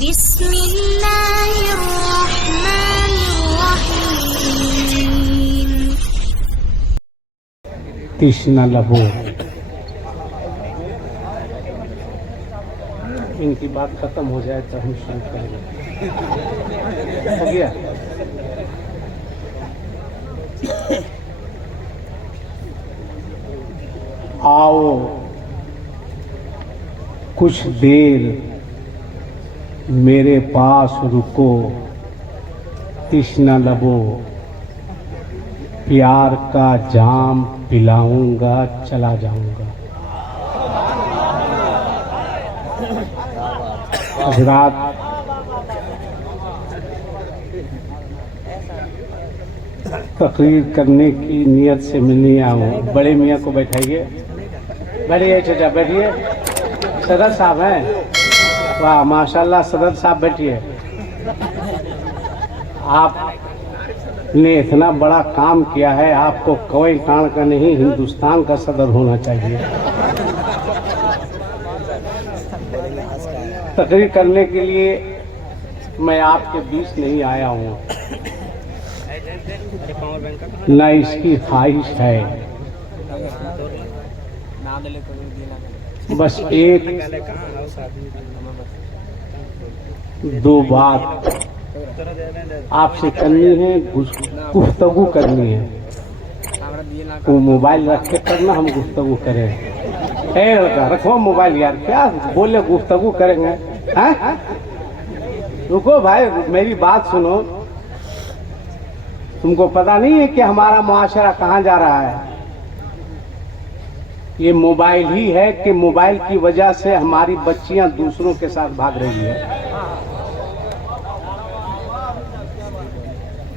बिस्मिल्लाहिर्रहमानिर्रहीम। तृष्णा लबो। इनकी बात खत्म हो जाए तो हम शुरू करेंगे। हो गया? आओ कुछ देर मेरे पास रुको, तृष्णा लबो, प्यार का जाम पिलाऊंगा, चला जाऊंगा। हज़रात, तकरीर करने की नियत से मैं नहीं आया हूँ। बड़े मियाँ को बैठाइए। बैठिए चाचा, बैठिए। सदर साहब हैं? वाह माशाल्लाह, सदर साहब बैठिए। आपने इतना बड़ा काम किया है, आपको कोई कांड का नहीं, हिंदुस्तान का सदर होना चाहिए। तकरीर करने के लिए मैं आपके बीच नहीं आया हूँ, न इसकी ख्वाहिश है। बस एक दो बात आपसे करनी है, गुफ्तगू करनी है। वो मोबाइल रख के करना, हम गुफ्तगू करें। ए लड़का, रखो मोबाइल यार, क्या बोले गुफ्तगू करेंगे? हैं? रुको भाई, मेरी बात सुनो। तुमको पता नहीं है कि हमारा मुआशरा कहाँ जा रहा है? ये मोबाइल ही है कि मोबाइल की वजह से हमारी बच्चियां दूसरों के साथ भाग रही है।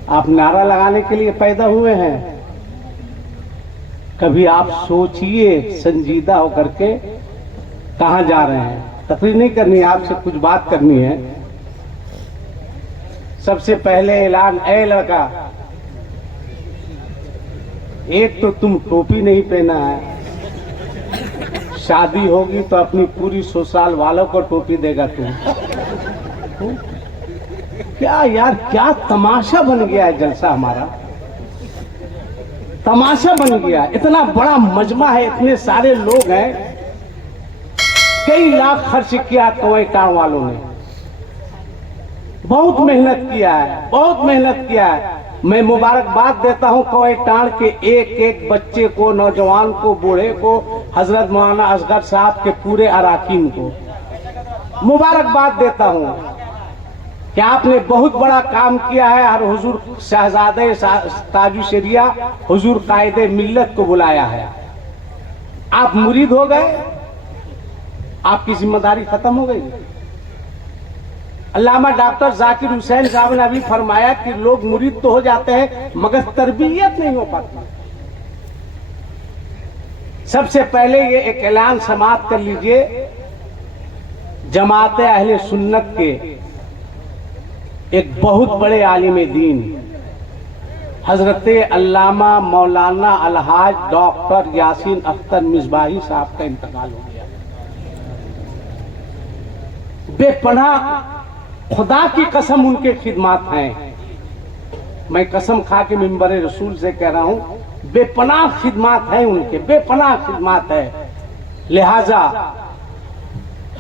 आप नारा लगाने के लिए पैदा हुए हैं? कभी आप सोचिए संजीदा होकर के कहाँ जा रहे हैं। तकरीर नहीं करनी है, आपसे कुछ बात करनी है। सबसे पहले ऐलान, ए लड़का, एक तो तुम टोपी नहीं पहना है, शादी होगी तो अपनी पूरी ससुराल वालों को टोपी देगा तू। क्या यार, क्या तमाशा बन गया है जलसा हमारा, तमाशा बन गया। इतना बड़ा मजमा है, इतने सारे लोग हैं, कई लाख खर्च किया कवई टाण वालों ने, बहुत मेहनत किया है, बहुत मेहनत किया है। मैं मुबारकबाद देता हूं कवई टाण के एक एक बच्चे को, नौजवान को, बूढ़े को, हजरत मौलाना असगर साहब के पूरे अराकीन को मुबारकबाद देता हूं कि आपने बहुत बड़ा काम किया है। और हुजूर शहजादे ताजु शरिया, हुजूर कायदे मिल्लत को बुलाया है। आप मुरीद हो गए, आपकी जिम्मेदारी खत्म हो गई। अल्लामा डॉक्टर जाकिर हुसैन साहब ने अभी फरमाया कि लोग मुरीद तो हो जाते हैं मगर तरबियत नहीं हो पाती। सबसे पहले ये एक ऐलान समाप्त कर लीजिए, जमात अहले सुन्नत के एक बहुत बड़े आलिम दीन हजरत अल्लामा मौलाना अलहाज डॉक्टर यासीन अख्तर मिसबाही साहब का इंतकाल हो गया। बेपनाह खुदा की कसम उनके खिदमात हैं। मैं कसम खा के मिंबर रसूल से कह रहा हूं, बेपनाह खिदमात है उनके, बेपनाह खिदमात है। लिहाजा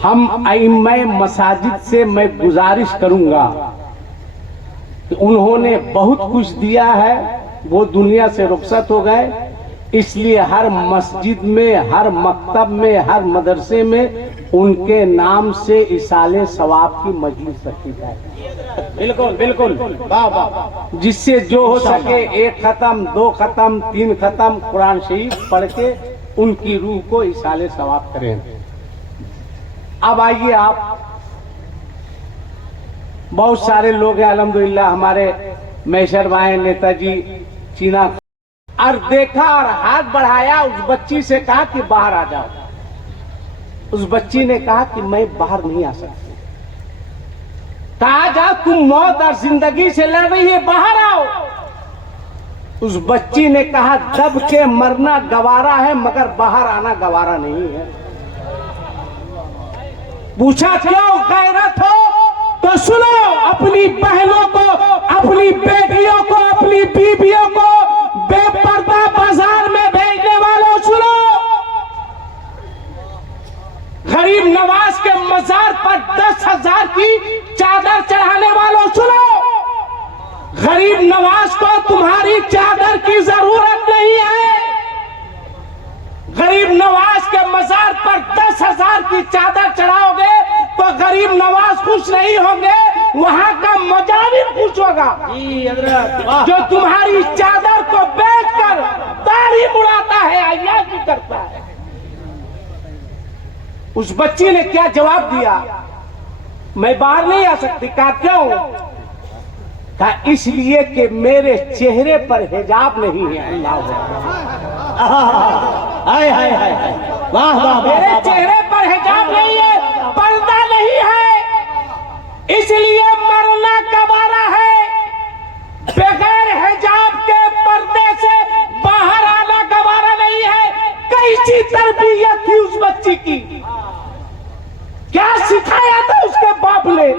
हम आइम्मा मसाजिद से मैं गुजारिश करूंगा कि उन्होंने बहुत कुछ दिया है, वो दुनिया से रुखसत हो गए, इसलिए हर मस्जिद में, हर मकतब में, हर मदरसे में उनके नाम से इसाले सवाब की मजलिस रखी जाए। बिल्कुल बिल्कुल, वाह वाह। जिससे जो हो सके एक खत्म, दो खत्म, तीन खत्म कुरान शरीफ पढ़ के उनकी रूह को इसाले सवाब करें। अब आइए, आप बहुत सारे लोग हैं अल्हम्दुलिल्लाह, हमारे मैशर भाई, नेताजी चीना, और देखा और हाथ बढ़ाया, उस बच्ची से कहा कि बाहर आ जाओ। उस बच्ची ने कहा कि मैं बाहर नहीं आ सकती। कहा जा, तुम मौत और जिंदगी से लड़ रही है, बाहर आओ। उस बच्ची ने कहा, दब के मरना गवारा है मगर बाहर आना गवारा नहीं है। पूछा क्यों? गैरत हो अपनी बहनों को, अपनी बेटियों को, अपनी बीवियों को बेपर्दा बाजार में भेजने वालों सुनो। गरीब नवाज के मजार पर 10,000 की चादर चढ़ाने वालों सुनो। गरीब नवाज को तुम्हारी चादर की जरूरत नहीं है। गरीब नवाज के मजार पर 10,000 की चादर चढ़ाओगे तो गरीब नवाज खुश नहीं होंगे, वहां का मुजाहिर खुश होगा जो तुम्हारी चादर को बेचकर दाढ़ी मुड़ाता है, अय्याशी करता है। उस बच्ची ने क्या जवाब दिया, मैं बाहर नहीं आ सकती। कहा क्यों? कहा इसलिए कि मेरे चेहरे पर हिजाब नहीं है। अल्लाह हाय हाय हाय, वाह वाह, मेरे चेहरे पर हिजाब नहीं है, पर्दा नहीं है, इसलिए मरना गवारा है। बगैर हिजाब के पर्दे से बाहर आना गवारा नहीं है। कैसी तरबियत थी उस बच्ची की, क्या सिखाया था उसके बाप ने,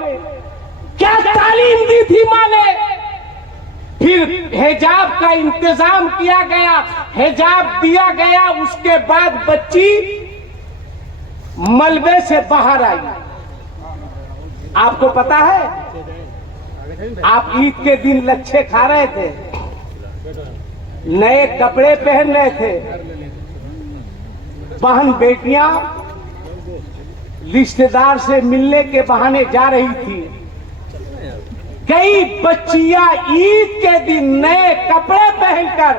क्या तालीम दी थी माँ ने। फिर हिजाब का इंतजाम किया गया, हिजाब दिया गया, उसके बाद बच्ची मलबे से बाहर आई। आपको पता है, आप ईद के दिन लच्छे खा रहे थे, नए कपड़े पहन रहे थे, बहन बेटियां रिश्तेदार से मिलने के बहाने जा रही थी। कई बच्चियां ईद के दिन नए कपड़े पहनकर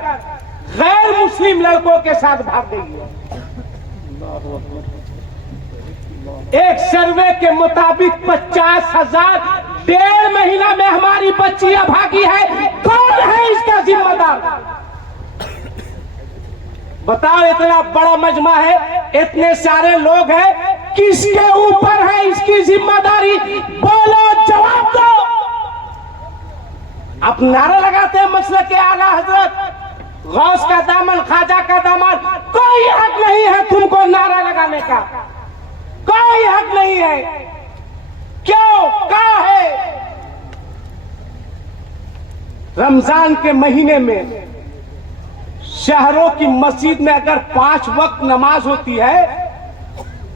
गैर मुस्लिम लड़कों के साथ भाग गई है। एक सर्वे के मुताबिक 50,000 1.5 महीना में हमारी बच्चियां भागी है। कौन है इसका जिम्मेदार? बताओ, इतना बड़ा मजमा है, इतने सारे लोग हैं, किसके ऊपर है इसकी जिम्मेदारी? बोलो, जवाब दो। आप नारा लगाते हैं मसलक के आला हजरत, गौस का दामन, ख्वाजा का दामन, कोई हक नहीं है तुमको नारा लगाने का, कोई हक नहीं है। क्यों? क्या है? रमजान के महीने में शहरों की मस्जिद में अगर 5 वक्त नमाज होती है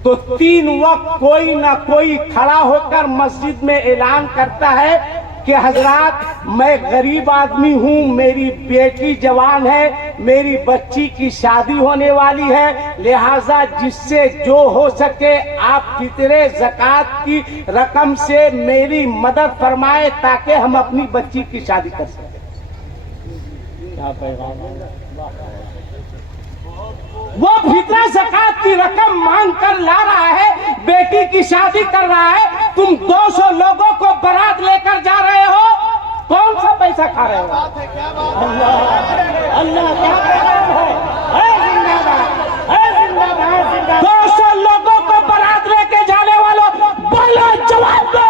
तो 3 वक्त कोई ना कोई खड़ा होकर मस्जिद में ऐलान करता है कि हजरात, मैं गरीब आदमी हूँ, मेरी बेटी जवान है, मेरी बच्ची की शादी होने वाली है, लिहाजा जिससे जो हो सके आप फितरे ज़कात की रकम से मेरी मदद फरमाए ताकि हम अपनी बच्ची की शादी कर सकें। वो फितरा ज़कात की रकम मांग कर ला रहा है, बेटी की शादी कर रहा है, तुम 200 लोगों को बारात लेकर जा रहे हो, कौन सा पैसा खा रहे हो? अल्लाह क्या पैगाम है? जिंदाबाद, 200 लोगों को बारात लेके जाने वालों, बोलो, जवाब दो।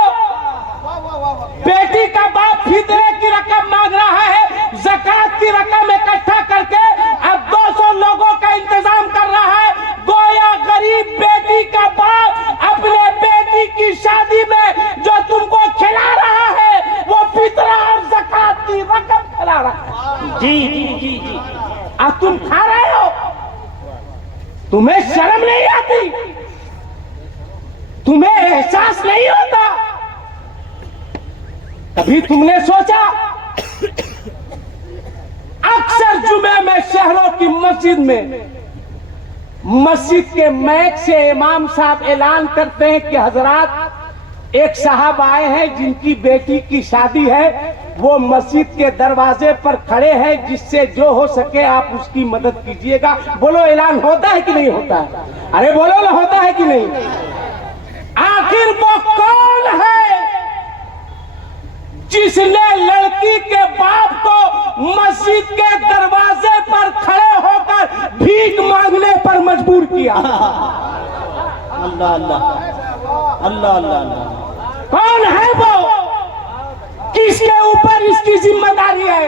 बेटी का बाप फितरे की रकम मांग रहा है, ज़कात की रकम इकट्ठा करके अब 200 लोगों का इंतजाम कर रहा है। गोया गरीब बेटी का बाप अपने बेटी की शादी में जो तुमको खिला रहा है वो फितरा और ज़कात की रकम खिला रहा है। जी जी जी जी, अब तुम खा रहे हो, तुम्हें शर्म नहीं आती? तुम्हें एहसास नहीं होता? कभी तुमने सोचा? अक्सर जुमे में शहरों की मस्जिद में, मस्जिद के मैक से इमाम साहब ऐलान करते हैं कि हजरात, एक साहब आए हैं जिनकी बेटी की शादी है, वो मस्जिद के दरवाजे पर खड़े हैं, जिससे जो हो सके आप उसकी मदद कीजिएगा। बोलो, ऐलान होता है कि नहीं होता है? अरे बोलो ना, होता है कि नहीं? आखिर वो कौन है जिसने लड़की के बाप को मस्जिद के दरवाजे पर खड़े होकर भीख मांगने पर मजबूर किया? अल्लाह अल्लाह अल्लाह अल्लाह, कौन है वो? किसके ऊपर इसकी जिम्मेदारी है?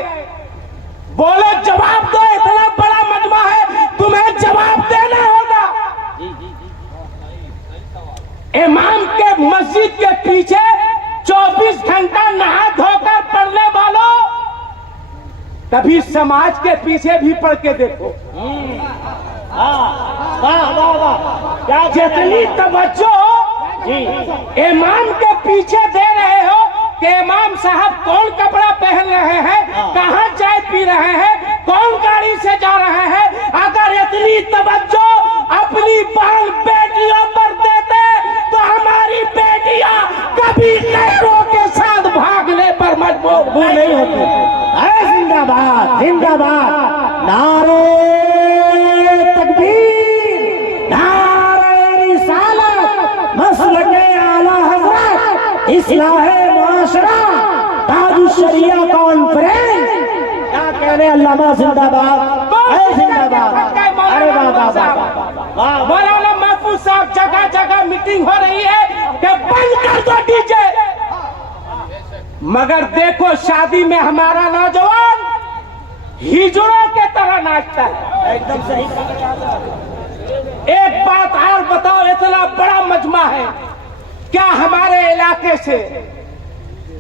बोलो, जवाब दो। इतना बड़ा मजमा है, तुम्हें जवाब देना होगा। इमाम के मस्जिद के पीछे 24 घंटा कभी समाज के पीछे भी पड़ के देखो। जितनी तवज्जो इमाम के पीछे दे रहे हो कि इमाम साहब कौन कपड़ा पहन रहे हैं, कहाँ चाय पी रहे हैं, कौन गाड़ी से जा रहे हैं, अगर इतनी तवज्जो अपनी बहन बेटियों पर देते तो हमारी बेटियां कभी लहरों के साथ भागने पर मजबूर नहीं होती। जिंदाबाद जिंदाबाद, नारे तकबीर, नारे रिसालत, मसलके आला हज़रत, इस्लाहे मुआशरा, ताजुश्शरिया कॉन्फ्रेंस। क्या कहने, अल्लामा जिंदाबाद, जिंदाबाद। अरे वाह, मौलाना महफूज साहब, जगह जगह मीटिंग हो रही है कि बंद कर दो डीजे, मगर देखो शादी में हमारा नौजवान हिजड़ों के तरह नाचता है। एकदम सही। एक बात और बताओ, इतना बड़ा मजमा है, क्या हमारे इलाके से,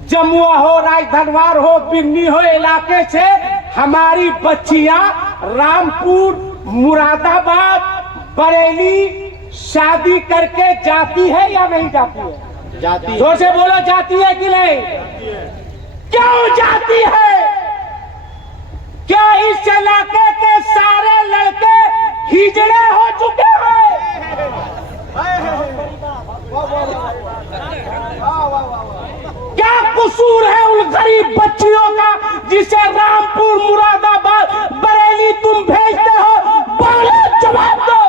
जमुआ हो, राजधनवार हो, बिन्नी हो, इलाके से हमारी बच्चियां रामपुर, मुरादाबाद, बरेली शादी करके जाती है या नहीं जाती है? जाती है। जोर से बोलो, जाती है कि नहीं? क्यों जाती है? क्या इस इलाके के सारे लड़के हिजड़े हो चुके हैं? क्या कसूर है उन गरीब बच्चियों का जिसे रामपुर, मुरादाबाद, बरेली तुम भेजते हो? बोलो, जवाब दो।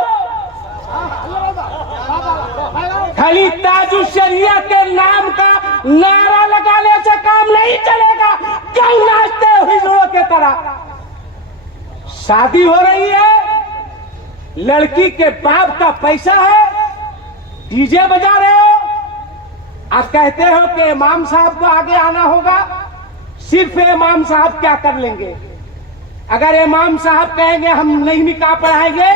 खाली ताजुश्शरिया के नाम का नारा लगाने से काम नहीं चलेगा। क्यों नाचते हो हिजड़ों के तरह? शादी हो रही है, लड़की के बाप का पैसा है, डीजे बजा रहे हो, आप कहते हो कि इमाम साहब को आगे आना होगा। सिर्फ इमाम साहब क्या कर लेंगे? अगर इमाम साहब कहेंगे हम नहीं निकाह पढ़ाएंगे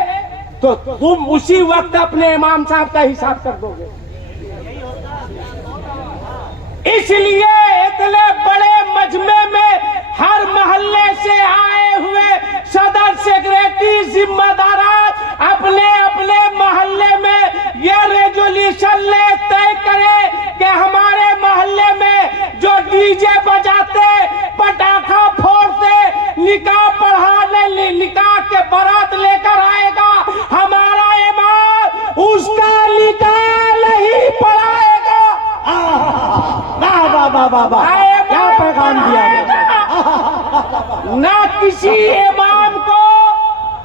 तो तुम उसी वक्त अपने इमाम साहब का हिसाब कर दोगे। इसलिए इतने बड़े मजमे में हर मोहल्ले से आए हुए सदर सेक्रेटरी जिम्मेदार अपने अपने मोहल्ले में यह रेजोल्यूशन ले तय करे कि हमारे मोहल्ले में जो डीजे बजाते, पटाखा फोड़ते, निकाह पढ़ाने, निकाह के बारात लेकर आएगा, हमारा इमाम उसका निकाह नहीं पढ़ाएगा। वाह वाह वाह, क्या पैगाम दिया गया। ना किसी इमाम को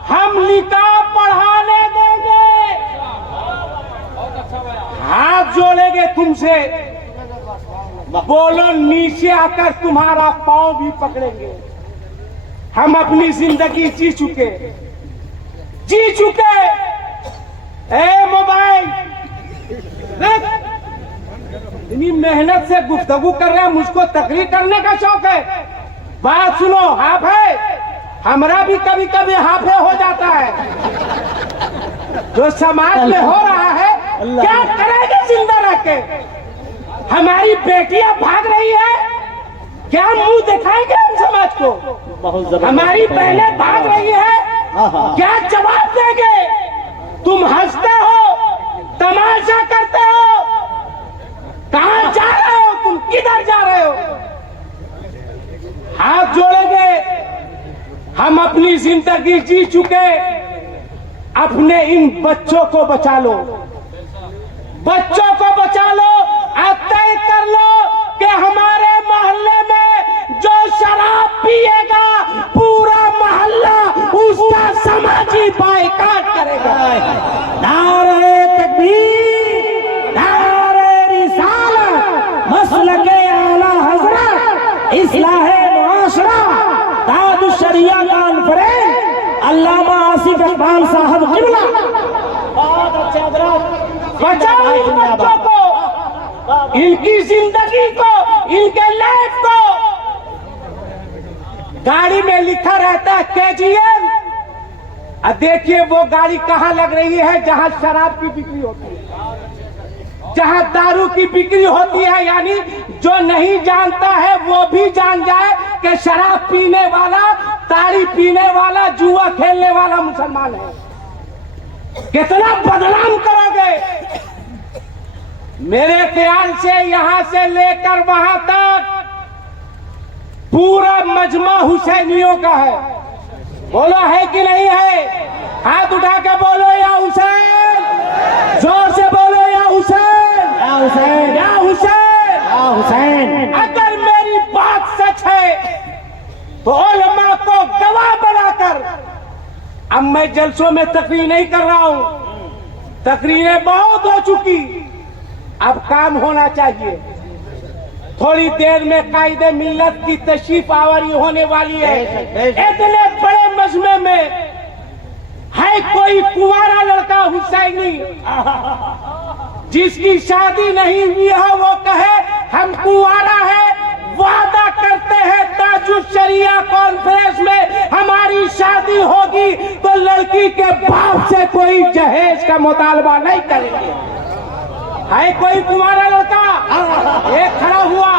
हम निकाह पढ़ाने देंगे। हाथ जोड़ेंगे तुमसे, बोलो नीचे आकर तुम्हारा पांव भी पकड़ेंगे। हम अपनी जिंदगी जी चुके। ए मोबाइल इतनी मेहनत से गुफ्तगू कर रहे हैं, मुझको तकरीर करने का शौक है। बात सुनो, हाफ है, हमरा भी कभी कभी हाफे हो जाता है। जो समाज में हो रहा है, क्या करेंगे जिंदा रह के? हमारी बेटियां भाग रही है, क्या मुंह दिखाएंगे हम समाज को? हमारी बहनें भाग रही है, क्या जवाब देंगे? तुम हंसते हो, तमाशा करते हो, कहां जा रहे हो तुम? किधर जा रहे हो? हाथ जोड़ेंगे। हम अपनी जिंदगी जी चुके, अपने इन बच्चों को बचा लो, बच्चों को बचा लो। अब तय कर लो कि हमारे मोहल्ले में जो शराब पिएगा, पूरा मोहल्ला उसका समाजी बाइकाट करेगा। नारे तकबीर, नारे रिसालत, मसलके आला हज़रत, इस्लाहे मुआशरा, ताजुश्शरिया कॉन्फ्रेंस, अल्लामा आसिफ इकबाल साहब क़िबला। बहुत अच्छे बचाओ इन बच्चों को, इनकी जिंदगी को, इनके लाइफ को। गाड़ी में लिखा रहता है KGM, अब देखिए वो गाड़ी कहां लग रही है? जहां शराब की बिक्री होती है, जहां दारू की बिक्री होती है। यानी जो नहीं जानता है वो भी जान जाए कि शराब पीने वाला ताड़ी पीने वाला, जुआ खेलने वाला मुसलमान है। कितना बदनाम करोगे। मेरे ख्याल से यहां से लेकर वहां तक पूरा मजमा हुसैनियों का है। बोलो है कि नहीं है? हाथ उठा के बोलो या हुसैन, जोर से बोलो या हुसैन, या हुसैन, या हुसैन, या हुसैन। अगर मेरी बात सच है तो उलमा को गवाह बनाकर, अब मैं जलसों में तकरीर नहीं कर रहा हूं, तकरीरें बहुत हो चुकी, अब काम होना चाहिए। थोड़ी देर में कायदे मिल्लत की तशरीफ आवर होने वाली है। इतने बड़े मजमे में है कोई कुंवारा लड़का हुसैनी जिसकी शादी नहीं हुई है, वो कहे हम कुंवारा है, वादा करते हैं ताजुश शरिया कॉन्फ्रेंस में हमारी शादी होगी तो लड़की के बाप से कोई जहेज का मुतालबा नहीं करेंगे। है कोई कुंवारा लड़का? एक खड़ा हुआ,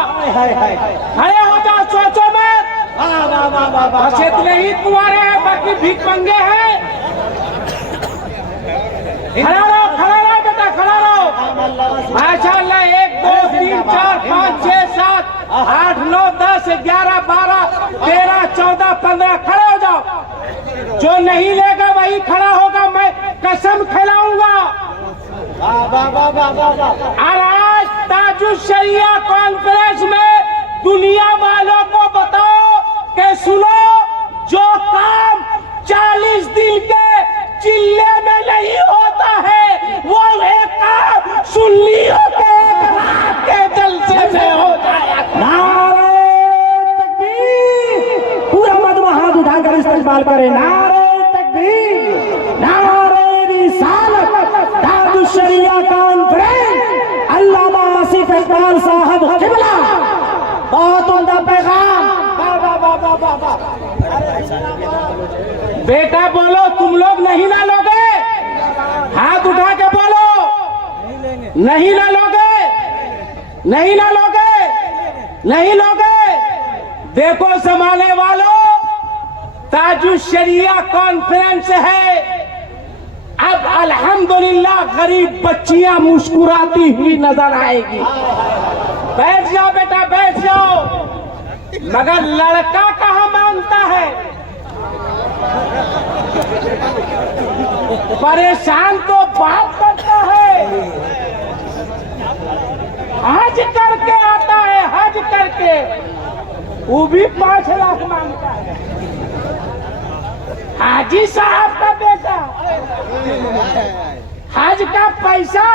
खड़े हो जाओ, सोचो मत, बस इतने ही कुंवारे हैं, बाकी भीख मंगे हैं। खड़ा रहो बेटा, खड़ा रहो। माशाअल्लाह, 1 2 3 4 5 6 7 8 9 10 11 12 13 14 15 खड़े हो जाओ। जो नहीं लेगा वही खड़ा होगा, मैं कसम खिलाऊंगा। और आज ताजुश शरिया कॉन्फ्रेंस में दुनिया वालों को बताओ कि सुनो, जो काम 40 दिन के चिल्ले में नहीं होता है, वो एक काम सुन्नियों के एक रात के जलसे में हो जाएगा। नारे तकबीर, पूरा मजमा हाथ उठाकर इस्तेमाल करे। नारे तकबीर, नारे रिसालत, ताजुश शरिया कॉन्फ्रेंस, अल्लामा आसिफ इकबाल साहब क़िबला, बहुत उम्दा पैगाम। बेटा बोलो, तुम लोग नहीं ना लोगे? हाथ उठा के बोलो, नहीं ना लोगे, नहीं ना लोगे, नहीं लोगे। देखो जमाने वालों, ताजुश शरिया कॉन्फ्रेंस है। अब अल्हम्दुलिल्लाह गरीब बच्चियां मुस्कुराती हुई नजर आएगी। बैठ जाओ बेटा, बैठ जाओ। मगर लड़का कहाँ मानता है? परेशान तो बात करता है, हज करके आता है, हज करके, वो भी 5 लाख मांगता है। हाजी साहब का बेटा हज का पैसा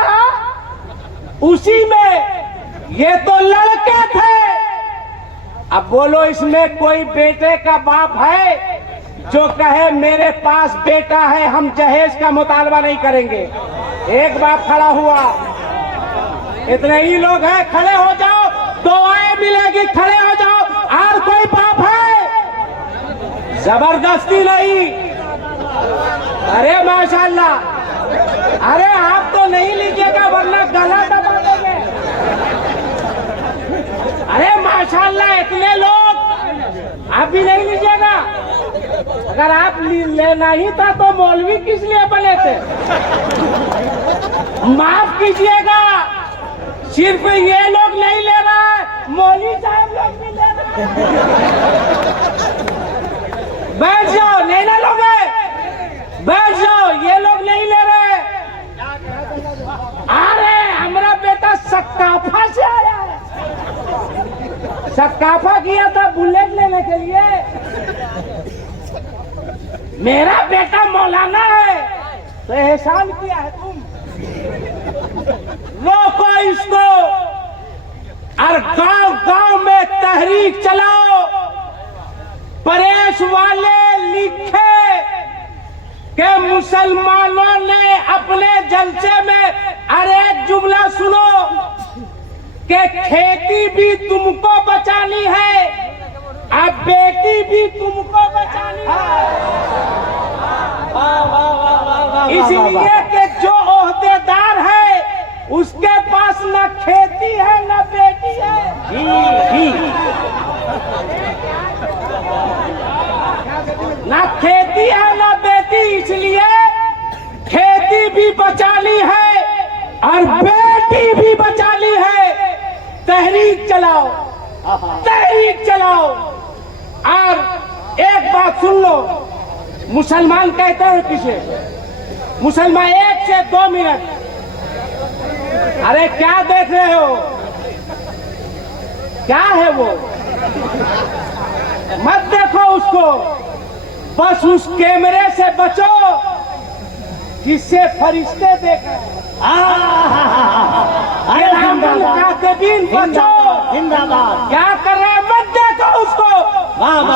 उसी में, ये तो लड़के थे। अब बोलो, इसमें कोई बेटे का बाप है जो कहे मेरे पास बेटा है, हम जहेज का मुतालबा नहीं करेंगे? एक बाप खड़ा हुआ, इतने ही लोग हैं, खड़े हो जाओ, दुआएं मिलेगी, खड़े हो जाओ। और कोई बाप है? जबरदस्ती नहीं। अरे माशाल्लाह, अरे आप तो नहीं लीजिएगा वरना गला दबा देंगे। अरे माशाल्लाह, इतने लोग, आप भी नहीं लीजिएगा? अगर आप लेना ही था तो मौलवी किस लिए बने थे? माफ कीजिएगा, सिर्फ ये लोग नहीं ले रहा है, मौलवी साहब लोग भी ले रहे हैं। बैठ जाओ, नहीं ना लोगे? बैठ जाओ, ये लोग नहीं ले रहे। अरे हमारा बेटा सकाफा से आया है, सकाफा किया था बुलेट लेने के लिए। मेरा बेटा मौलाना है तो एहसान किया है तुम। रोको इसको और गांव गांव में तहरीक चलाओ। प्रेस वाले लिखे कि मुसलमानों ने अपने जलसे में, अरे जुमला सुनो, कि खेती भी तुमको बचानी है, अब बेटी भी तुमको बचानी है। इसलिए कि जो ओहदेदार है उसके पास न खेती है न बेटी है। बचा ली है और बेटी भी बचा ली है। तहरीक चलाओ, तहरीक चलाओ। और एक बात सुन लो, मुसलमान कहते हैं किसे? मुसलमान 1 से 2 मिनट। अरे क्या देख रहे हो? क्या है वो? मत देखो उसको, बस उस कैमरे से बचो जिससे फरिश्ते देखें। बचो, जिंदाबाद। क्या कर रहे हैं? मत देखो उसको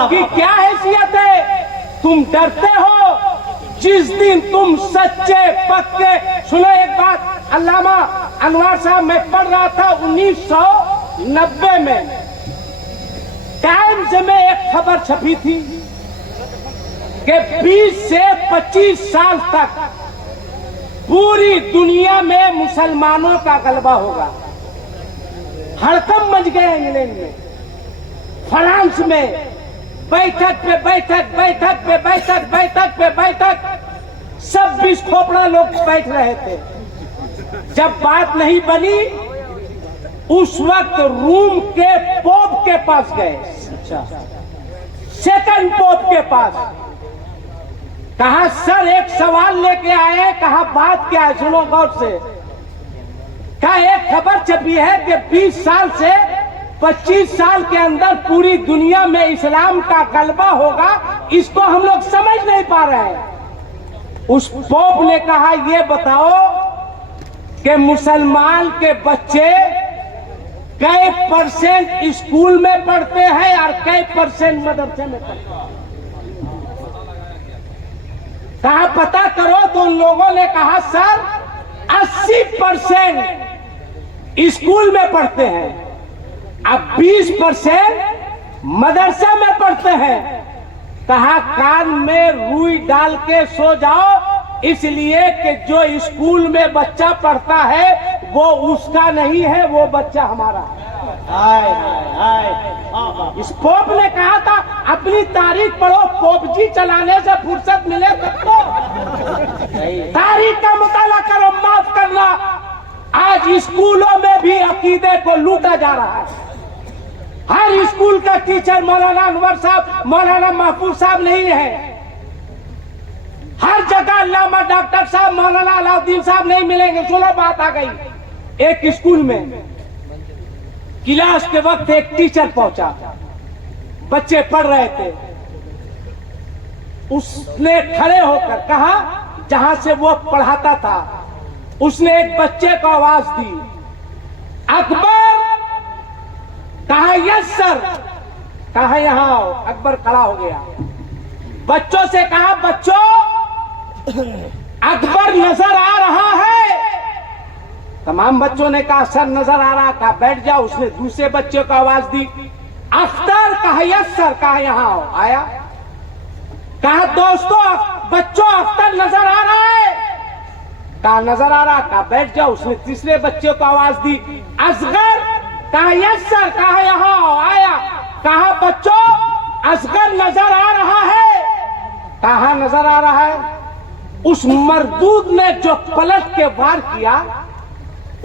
कि क्या हैसियत है। तुम डरते हो जिस दिन तुम सच्चे पक्के। सुनो एक बात, अल्लामा अनवर साहब, मैं पढ़ रहा था 1990 में टाइम्स में एक खबर छपी थी कि 20 से 25 साल तक पूरी दुनिया में मुसलमानों का गलबा होगा। हड़कंप मच गए इंग्लैंड में, फ्रांस में, बैठक पे बैठक, बैठक पे बैठक, बैठक पे बैठक, 26 खोपड़ा लोग बैठ रहे थे। जब बात नहीं बनी, उस वक्त रूम के पोप के पास गए, सेकंड पोप के पास। कहा सर एक सवाल लेके आए। कहा बात क्या है? सुनो गौर से। कहा एक खबर छपी है कि 20 साल से 25 साल के अंदर पूरी दुनिया में इस्लाम का गलबा होगा, इसको हम लोग समझ नहीं पा रहे हैं। उस पोप ने कहा ये बताओ कि मुसलमान के बच्चे कई % स्कूल में पढ़ते हैं और कई % मदरसे में पढ़ते हैं। कहा पता करो। तो उन लोगों ने कहा सर 80% स्कूल में पढ़ते हैं, अब 20% मदरसे में पढ़ते हैं। कहा कान में रुई डाल के सो जाओ, इसलिए कि जो स्कूल में बच्चा पढ़ता है वो उसका नहीं है, वो बच्चा हमारा है। इस पोप ने कहा था अपनी तारीख पढ़ो, पोप जी चलाने से फुर्सत मिले तब तो तारीख का मुताला करो। माफ करना, आज स्कूलों में भी अकीदे को लूटा जा रहा है। हर स्कूल का टीचर मौलाना अनवर साहब, मौलाना महफूज साहब नहीं है। हर जगह अल्लामा डॉक्टर साहब, मौलाना अलाउद्दीन साहब नहीं मिलेंगे। सुनो बात आ गई। एक स्कूल में क्लास के वक्त एक टीचर पहुंचा, बच्चे पढ़ रहे थे। उसने खड़े होकर कहा, जहां से वो पढ़ाता था, उसने एक बच्चे को आवाज दी, अकबर। कहा यस सर। कहा यहां आओ। अकबर खड़ा हो गया, बच्चों से कहा बच्चों अकबर नजर आ रहा है। तमाम बच्चों ने कहा सर नजर आ रहा। कहा बैठ जाओ। उसने दूसरे बच्चे को आवाज दी, अख्तर। कहा यस सर। कहा यहां आओ। आया। कहा दोस्तों बच्चों अख्तर नजर आ रहा है। कहा नजर आ रहा। कहा बैठ जाओ। उसने तीसरे बच्चे को आवाज दी, असगर। कहा यस सर। कहा यहां आओ। आया। कहा बच्चों असगर नजर आ रहा है। कहा नजर आ रहा है। उस मरदूद ने जो पलट के वार किया,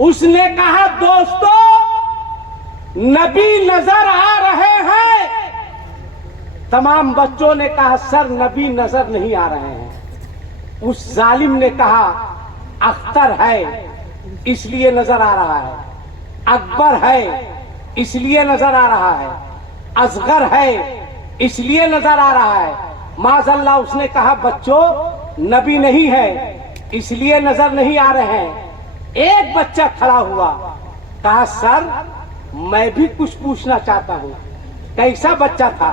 उसने कहा दोस्तों नबी नजर आ रहे हैं। तमाम बच्चों ने कहा सर नबी नजर नहीं आ रहे हैं। उस जालिम ने कहा अख्तर है इसलिए नजर आ रहा है, अकबर है इसलिए नजर आ रहा है, असगर है इसलिए नजर आ रहा है। माज़अल्लाह उसने कहा बच्चों नबी नहीं है इसलिए नजर नहीं आ रहे हैं। एक बच्चा खड़ा हुआ, कहा सर मैं भी कुछ पूछना चाहता हूँ। कैसा बच्चा था?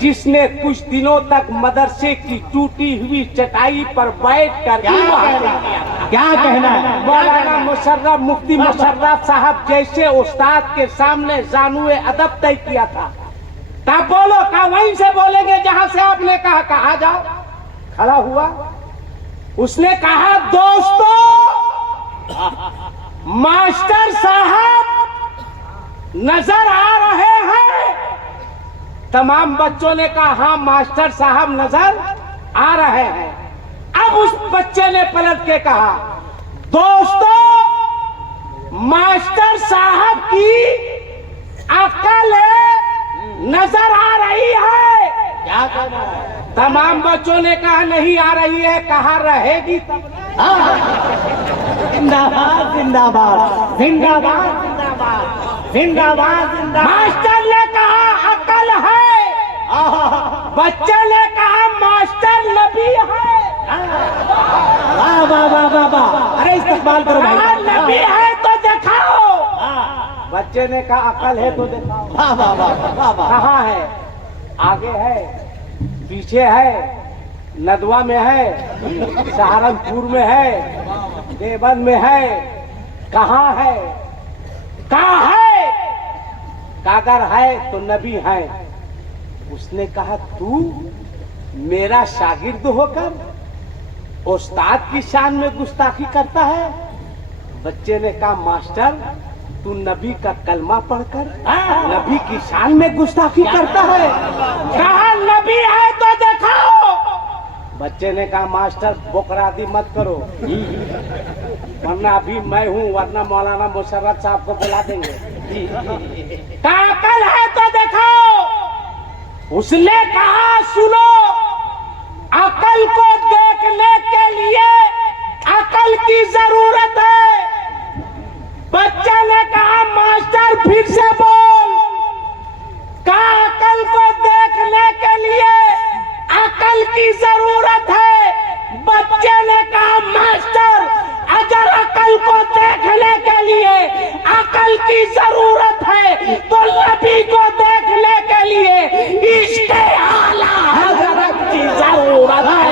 जिसने कुछ दिनों तक मदरसे की टूटी हुई चटाई पर बैठकर क्या कहना है? मौलाना मुशर्रफ, मुफ्ती मुशर्रफ साहब जैसे उस्ताद के सामने जानुए अदब तय किया था। कहा बोलो। कहा वहीं से बोलेंगे जहां से आपने कहा। कहा जाओ। खड़ा हुआ, उसने कहा दोस्तों मास्टर साहब नजर आ रहे हैं। तमाम बच्चों ने कहा हाँ मास्टर साहब नजर आ रहे हैं। अब उस बच्चे ने पलट के कहा दोस्तों, मास्टर साहब की अकल नजर आ रही है। क्या कहना है? तमाम बच्चों ने कहा नहीं आ रही है, कहा रहेगी तब ना। जिंदाबाद जिंदाबाद जिंदाबाद जिंदाबाद जिंदाबाद जिंदाबाद। मास्टर ने कहा अकल है, बच्चे ने कहा मास्टर नबी है। वाह वाह वाह वाह वाह। अरे इस्तकबाल करो कहा भाई। नबी है तो दिखाओ। हाँ। बच्चे ने कहा अकल है तो दिखाओ। वाह वाह वाह वाह वाह। कहाँ है? आगे है, पीछे है, नदवा में है, सहारनपुर में है, देवबंद में है, कहाँ है? कहाँ है? अगर है तो नबी है। उसने कहा तू मेरा शागिर्द होकर उस्ताद की शान में गुस्ताखी करता है। बच्चे ने कहा मास्टर तू नबी का कलमा पढ़कर नबी की शान में गुस्ताखी करता है। कहा नबी है तो दिखाओ। बच्चे ने कहा मास्टर बोकरादी मत करो, वरना अभी मैं हूँ, वरना मौलाना मुशर्रफ साहब को बुला देंगे। कहा अकल है तो दिखाओ। उसने कहा सुनो, अकल को देखने के लिए अकल की जरूरत है। बच्चे ने कहा मास्टर फिर से बोल। कहा अकल को देखने के लिए अकल की जरूरत है। बच्चे ने कहा मास्टर अगर अकल को देखने के लिए अकल की जरूरत है तो नबी को देखने के लिए इश्क़े आला हज़रत की जरूरत है।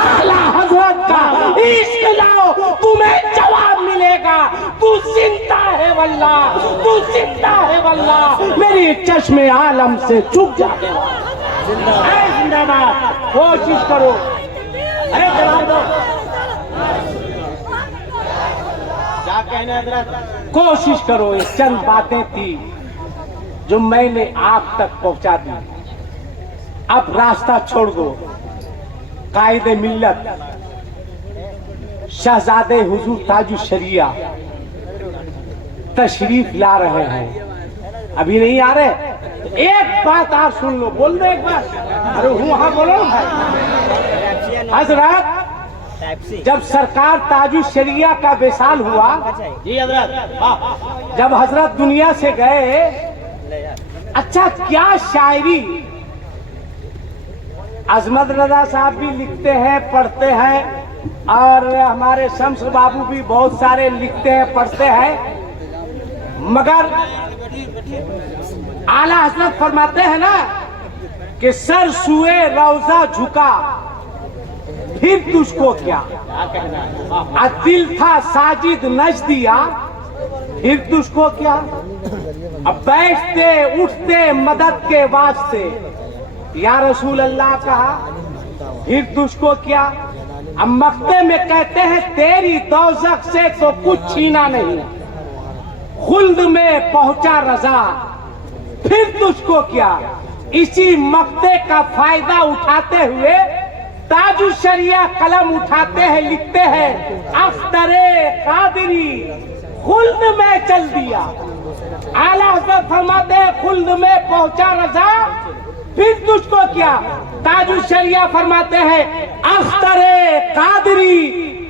आला हज़रत का इश्क लाओ, तुम्हें जवाब मिलेगा। तू जिंदा है वल्लाह, तू जिंदा है वल्लाह, मेरी चश्मे आलम से चुप जाएगा। जिंदाबाद। कोशिश करो। अरे जवाब दो। क्या कहना है हजरत? कोशिश करो। ये चंद बातें थी जो मैंने आप तक पहुंचा दी। अब रास्ता छोड़ दो। कायदे मिल्लत शहजादे हुजूर ताजु शरिया तशरीफ ला रहे हैं। अभी नहीं आ रहे तो एक बात आप सुन लो। बोल दो एक बार। अरे वहां बोलो भाई। हजरत जब सरकार ताजु शरिया का विशाल हुआ, जी हजरत। जब हजरत दुनिया से गए, अच्छा क्या शायरी अजमत रजा साहब भी लिखते हैं, पढ़ते हैं, और हमारे शम्स बाबू भी बहुत सारे लिखते हैं, पढ़ते हैं, मगर आला हजरत फरमाते हैं ना कि सर सुए रौजा झुका फिर तुझको क्या, दिल था साजिद नच दिया फिर तुझको क्या। अब बैठते उठते मदद के वास्ते या रसूल अल्लाह कहा फिर तुझको क्या। अब मक्ते में कहते हैं तेरी दौजख से तो कुछ छीना नहीं, खुल्द में पहुंचा रजा फिर तुझको क्या। इसी मक्ते का फायदा उठाते हुए ताजु शरिया कलम उठाते हैं, लिखते हैं अख्तरे कादरी खुल्द में चल दिया। आला हज़रत फरमाते हैं खुल्द में पहुंचा रजा फिर तुझको क्या। ताजु शरिया फरमाते हैं अख्तरे कादरी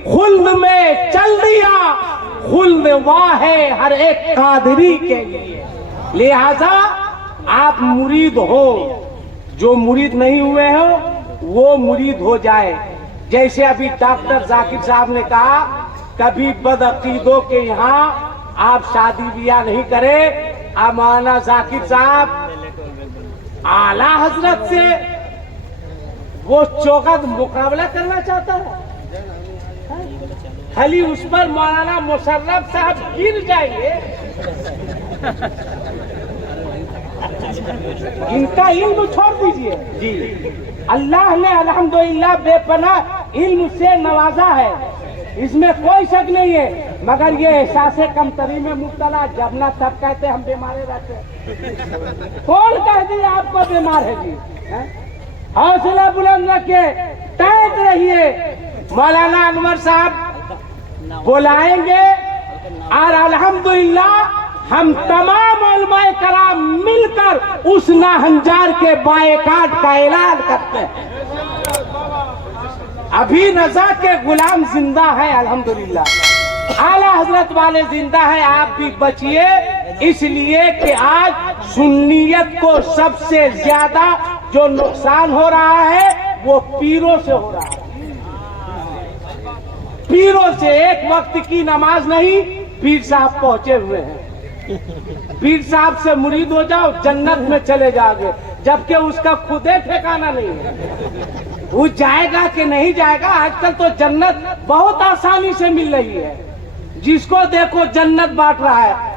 खुल्द में चल दिया, खुल्द वाह है हर एक कादरी के लिए। लिहाजा आप मुरीद हो, जो मुरीद नहीं हुए हो वो मुरीद हो जाए। जैसे अभी डॉक्टर जाकिर साहब ने कहा कभी बदअकीदों के यहाँ आप शादी ब्याह नहीं करें। अमाना जाकिर साहब आला हजरत से वो चौकत मुकाबला करना चाहता है, खाली उस पर मौलाना मुशर्रफ साहब गिर जाएंगे। इनका इल्म छोड़ दीजिए जी। अल्लाह ने अल्हम्दुलिल्लाह बेपनाह इल्म से नवाजा है, इसमें कोई शक नहीं है। मगर ये एहसासे कमतरी में मुब्तला, जब ना तब कहते हम बीमारे रहते हैं। कौन कह दिया आपको बीमार है जी? हौसला बुलंद रखिए, टाइट रहिए। मौलाना अनवर साहब बुलाएंगे और अल्हम्दुलिल्लाह हम तमाम उलमाए कराम मिलकर उस नाहंजार के बायकाट का ऐलान करते हैं। अभी रजा के गुलाम जिंदा है अल्हम्दुलिल्लाह, आला हजरत वाले जिंदा है। आप भी बचिए, इसलिए कि आज सुन्नियत को सबसे ज्यादा जो नुकसान हो रहा है वो पीरों से हो रहा है। पीरों से एक वक्त की नमाज नहीं, पीर साहब पहुंचे हुए हैं। पीर साहब से मुरीद हो जाओ, जन्नत में चले जाओगे, जबकि उसका खुदे ठिकाना नहीं है। वो जाएगा कि नहीं जाएगा। आजकल तो जन्नत बहुत आसानी से मिल रही है, जिसको देखो जन्नत बांट रहा है।